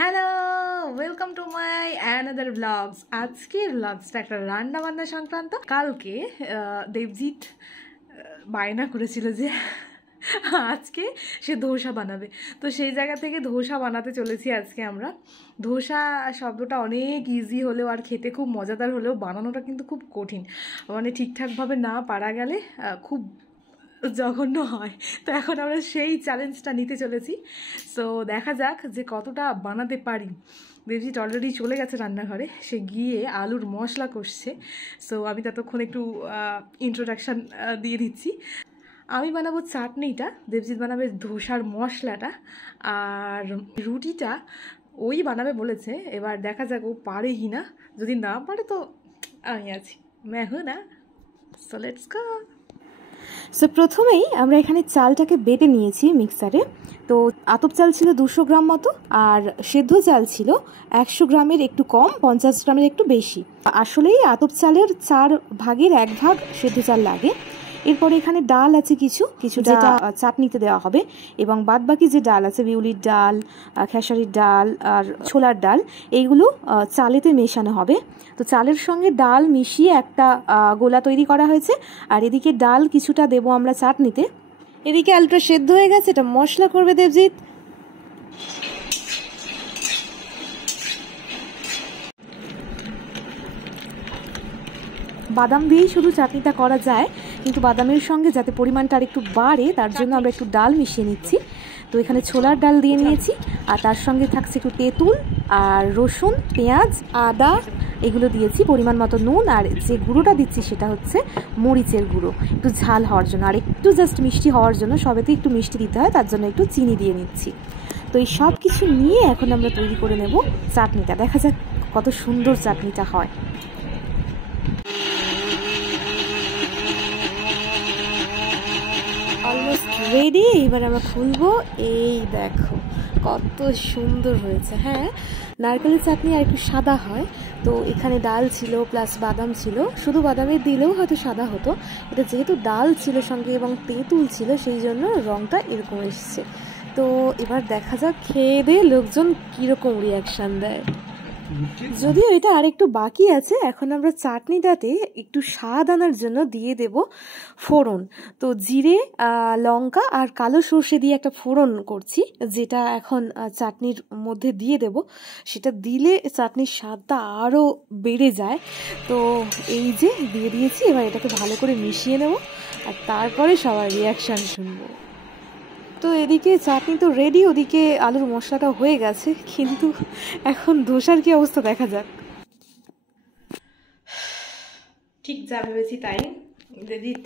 Hello, welcome to my another blogs. আজকের ব্লগসটা একটা রান্না বান্না সংক্রান্ত। কালকে দেবজিৎ বায়না করেছিল যে আজকে সে ধোসা বানাবে, তো সেই জায়গা থেকে ধোসা বানাতে চলেছি আজকে আমরা। ধোসা শব্দটা অনেক ইজি হলেও আর খেতে খুব মজাদার হলেও বানানোটা কিন্তু খুব কঠিন, মানে ঠিকঠাকভাবে না পারা গেলে খুব জঘন্য হয়। তো এখন আমরা সেই চ্যালেঞ্জটা নিতে চলেছি। সো দেখা যাক যে কতটা বানাতে পারি। দেবজিৎ অলরেডি চলে গেছে রান্নাঘরে, সে গিয়ে আলুর মশলা কষছে। সো আমি ততক্ষণ একটু ইন্ট্রোডাকশান দিয়ে দিচ্ছি। আমি বানাবো চাটনিটা, দেবজিৎ বানাবে ধোসার মশলাটা, আর রুটিটা ওই বানাবে বলেছে। এবার দেখা যাক ও পারে কি না, যদি না পারে তো আমি আছি, মেহু না। So let's go. সো প্রথমেই আমরা এখানে চালটাকে বেটে নিয়েছি মিক্সারে। তো আতপ চাল ছিল 200 গ্রাম মতো, আর সেদ্ধ চাল ছিল 100 গ্রামের একটু কম, 50 গ্রামের একটু বেশি। আসলেই আতপ চালের 4 ভাগের 1 ভাগ সেদ্ধ চাল লাগে। এরপরে এখানে ডাল আছে কিছু যেটা চাটনিতে দেওয়া হবে, এবং বাদবাকি যে ডাল আছে, বিউলির ডাল, খেসারির ডাল আর ছোলার ডাল, এইগুলো চালেতে মেশানো হবে। তো চালের সঙ্গে ডাল মিশিয়ে একটা গোলা তৈরি করা হয়েছে, আর এদিকে ডাল কিছুটা দেবো আমরা চাটনিতে। এদিকে আলুটা সেদ্ধ হয়ে গেছে, এটা মশলা করবে দেবজিৎ। বাদাম দিয়েই শুধু চাটনিটা করা যায়, কিন্তু বাদামের সঙ্গে যাতে পরিমাণটা আর একটু বাড়ে তার জন্য আমরা একটু ডাল মিশিয়ে নিচ্ছি। তো এখানে ছোলার ডাল দিয়ে নিয়েছি, আর তার সঙ্গে থাকছে একটু তেঁতুল আর রসুন, পেঁয়াজ, আদা, এগুলো দিয়েছি, পরিমাণ মতো নুন, আর যে গুঁড়োটা দিচ্ছি সেটা হচ্ছে মরিচের গুঁড়ো, একটু ঝাল হওয়ার জন্য আর একটু জাস্ট মিষ্টি হওয়ার জন্য। সবেতেই একটু মিষ্টি দিতে হয়, তার জন্য একটু চিনি দিয়ে নিচ্ছি। তো এই সব কিছু নিয়ে এখন আমরা তৈরি করে নেব চাটনিটা। দেখা যাক কত সুন্দর চাটনিটা হয়। Almost ready. এবার আমরা খুলবো। এই দেখো কত সুন্দর হয়েছে। হ্যাঁ, নারকেলের চাটনি আর একটু সাদা হয়। তো এখানে ডাল ছিল প্লাস বাদাম ছিল, শুধু বাদামের দিলেও হয়তো সাদা হতো। এটা যেহেতু ডাল ছিল সঙ্গে এবং তেঁতুল ছিল, সেই জন্য রঙটা এরকম এসছে। তো এবার দেখা যাক খেয়ে দিয়ে লোকজন কীরকম রিয়াকশান দেয়। যদিও এটা আর একটু বাকি আছে। এখন আমরা চাটনিটাতে একটু স্বাদ আনার জন্য দিয়ে দেব ফোড়ন। তো জিরে, লঙ্কা আর কালো সর্ষে দিয়ে একটা ফোড়ন করছি, যেটা এখন চাটনির মধ্যে দিয়ে দেব। সেটা দিলে চাটনির স্বাদটা আরও বেড়ে যায়। তো এই যে দিয়ে দিয়েছি, এবার এটাকে ভালো করে মিশিয়ে নেব, আর তারপরে সবার রিয়াকশান শুনবো। তো এদিকে চাটনি তো রেডি, ওদিকে আলুর মশলাটা হয়ে গেছে, কিন্তু এখন ধোসার কি অবস্থা দেখা যাক। ঠিক যা ভেবেছি তাই। দেবজিৎ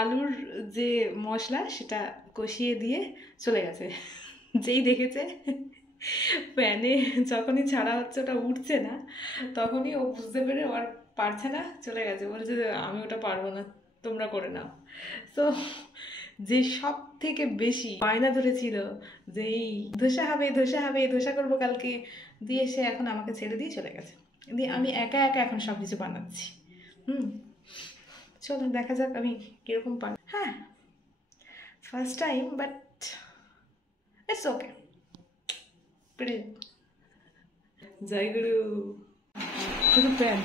আলুর যে মশলা সেটা কষিয়ে দিয়ে চলে গেছে। যেই দেখেছে প্যানে যখনই ছাড়া হচ্ছে ওটা উঠছে না, তখনই ও বুঝতে পেরে ও আর পারছে না, চলে গেছে, বলছে যে আমি ওটা পারবো না, তোমরা করে নাও। তো যে সব থেকে বেশি বায়না ধরেছিল যে এই ধোসা হবে, ধোসা হবে, ধোসা করবো কালকে, দিয়ে সে এখন আমাকে ছেড়ে দিয়ে চলে গেছে। দিয়ে আমি একা একা এখন সব কিছু বানাচ্ছি। চলো দেখা যাক আমি কীরকম পারি। হ্যাঁ, first time, but it's okay. জয় গুরু। শুধু প্যান।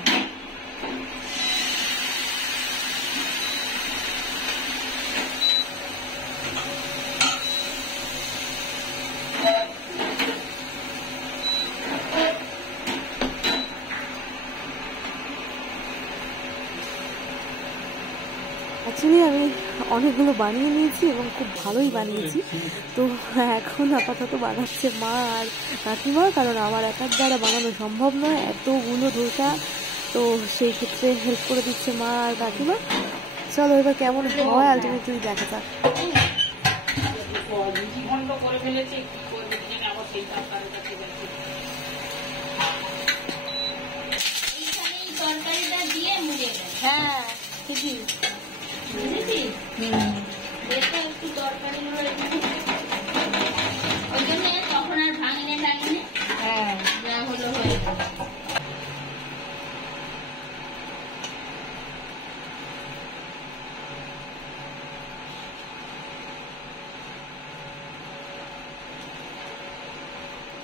অ্যাকচুয়ালি আমি অনেকগুলো বানিয়ে নিয়েছি এবং খুব ভালোই বানিয়েছি। তো এখন আপাতত বানাচ্ছে মা আর কাকিমা, কারণ আমার একার দ্বারা বানানো সম্ভব নয় এতগুলো ধোসা। তো সেই ক্ষেত্রে হেল্প করে দিচ্ছে মা আর কাকিমা। চলো এবার কেমন হয় আলটিমেটলি দেখা যাক। হ্যাঁ ঠিকই। একটু দরকারি ওই জন্য তখন আর ভাঙিনে টাঙিনে যা হলো হয়ে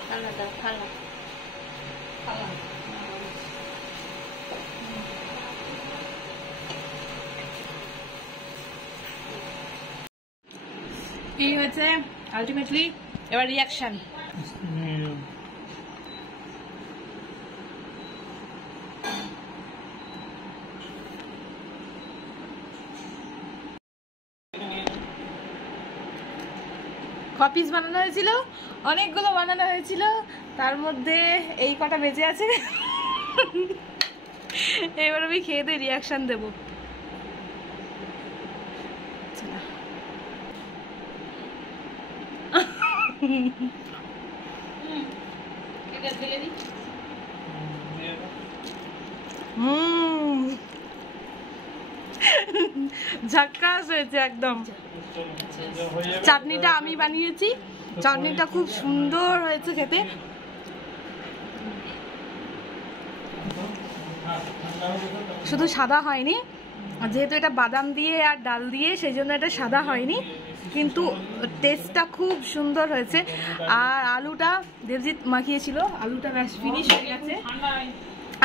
থালা দাও, থালা। কি হয়েছে আলটিমেটলি এবার রিয়াকশন। কপিস বানানো হয়েছিল, অনেকগুলো বানানো হয়েছিল, তার মধ্যে এই কটা বেঁচে আছে। এবার আমি খেয়ে দিয়ে রিয়াকশন দেবো। ঝাক্কাস হয়েছে একদম। চাটনিটা আমি বানিয়েছি, চাটনিটা খুব সুন্দর হয়েছে খেতে। শুধু সাদা হয়নি, যেহেতু এটা বাদাম দিয়ে আর ডাল দিয়ে, সেই জন্য এটা সাদা হয়নি, কিন্তু টেস্টটা খুব সুন্দর হয়েছে। আর আলুটা দেবজিৎ মাখিয়েছিল, আলুটা ব্যাস ফিনিশ হয়ে গেছে,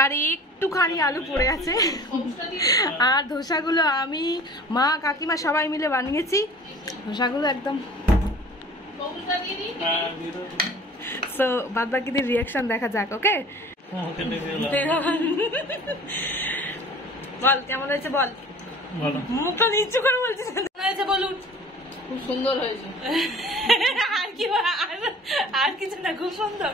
আর একটুখানি আলু পড়ে আছে। আর ধোসাগুলো আমি, মা, কাকিমা সবাই মিলে বানিয়েছি। ধোসাগুলো একদম। সো বাদ বাকিদের রিয়াকশন দেখা যাক। ওকে, বল কেমন হয়েছে, বল। মুখটা নিচু করে বলছিস, কেমন হয়েছে বলুন। খুব সুন্দর হয়েছে। আর কি, আর কিছু না, খুব সুন্দর।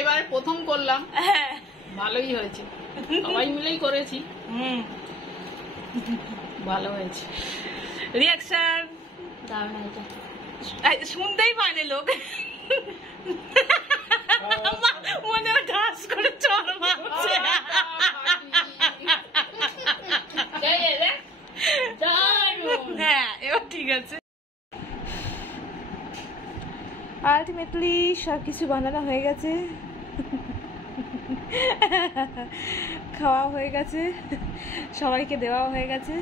এবারে প্রথম করলাম, ভালোই হয়েছে, সবাই মিলেই করেছি, ভালো হয়েছে। রিয়াকশন দারুণ হয়েছে। শুনতেই পারে লোক, মনে ঢাস করে চল মারছে। হ্যাঁ, এবার ঠিক আছে। আলটিমেটলি সবকিছু বানানো হয়ে গেছে, খাওয়া হয়ে গেছে, সবাইকে দেওয়া হয়ে গেছে।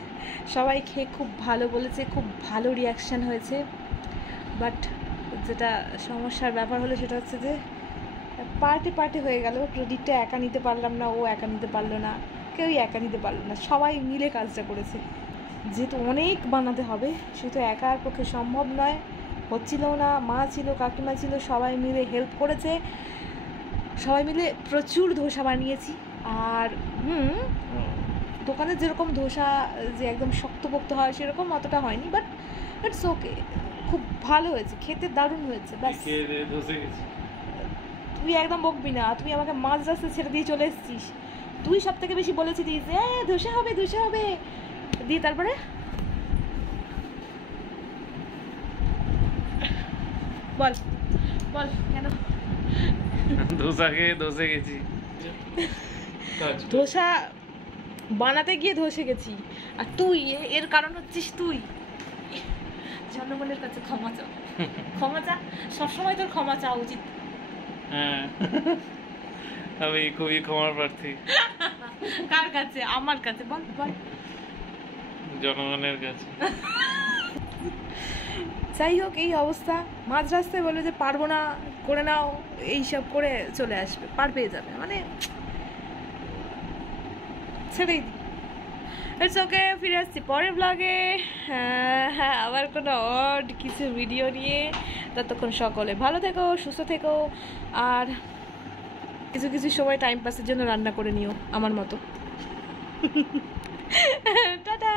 সবাই খেয়ে খুব ভালো বলেছে, খুব ভালো রিয়াকশান হয়েছে। বাট যেটা সমস্যার ব্যাপার হলো সেটা হচ্ছে যে পার্টি হয়ে গেল। ক্রেডিটটা একা নিতে পারলাম না, ও একা নিতে পারলো না, কেউই একা নিতে পারলো না, সবাই মিলে কাজটা করেছে। যেহেতু অনেক বানাতে হবে, সেহেতু একার পক্ষে সম্ভব নয়, হচ্ছিলও না। মা ছিল, কাকিমা ছিল, সবাই মিলে হেল্প করেছে, সবাই মিলে প্রচুর ধোসা বানিয়েছি। আর দোকানে যেরকম ধোসা যে একদম শক্তপোক্ত হয় সেরকম অতটা হয়নি, বাট ইটস ওকে, খুব ভালো হয়েছে, খেতে দারুণ হয়েছে। ব্যাস, তুই একদম বকবি না, তুই আমাকে মাঝ রাস্তায় ছেড়ে দিয়ে চলে এসেছিস। তুই সব থেকে বেশি বলেছিস ধোসা হবে, ধোসা হবে, দিয়ে তারপরে বল বল কেন ধসে গেছি, ধোসা বানাতে গিয়ে ধসে গেছি। আর তুই এর কারণ হচ্ছিস তুই। জনগণের কাছে ক্ষমা চা, ক্ষমা চা, সবসময় তোর ক্ষমা চাওয়া উচিত। হ্যাঁ, আমি খুবই ক্ষমার প্রার্থী। কার কাছে? আমার কাছে। বল বল। জনগণের কাছে। যাই হোক, এই অবস্থা। মাঝ রাস্তায় বলে যে পারবো না, করে নাও, এইসব করে চলে আসবে, পার পেয়ে যাবে, মানে ছেড়েই দিই। ইটস ওকে, ফিরে আসছি পরের ব্লগে। হ্যাঁ, আবার কোনো অড কিছু ভিডিও নিয়ে। ততক্ষণ সকলে ভালো থেকো, সুস্থ থেকো, আর কিছু কিছু সময় টাইম পাসের জন্য রান্না করে নিও আমার মতো। টাটা।